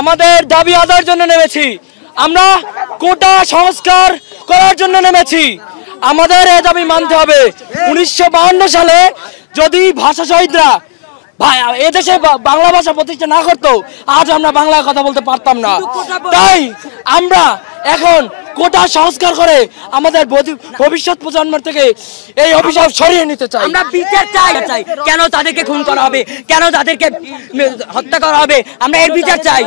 আমাদের দাবি আদায়ের জন্য নেমেছি। আমরা কোটা সংস্কার করার জন্য নেমেছি। আমাদের এই দাবি মানতে হবে। 1952 সালে যদি ভাষা শহীদরা এদেশে বাংলা ভাষা প্রতিষ্ঠা না করতো, আজ আমরা বাংলায় কথা বলতে পারতাম না। তাই আমরা এখন কোটা সংস্কার করে আমাদের ভবিষ্যৎ প্রজন্মের থেকে এই অভিশাপ সরিয়ে নিতে চাই। আমরা বিচার চাই। কেন তাদেরকে খুন করা হবে, কেন তাদেরকে হত্যা করা হবে, আমরা এর বিচার চাই।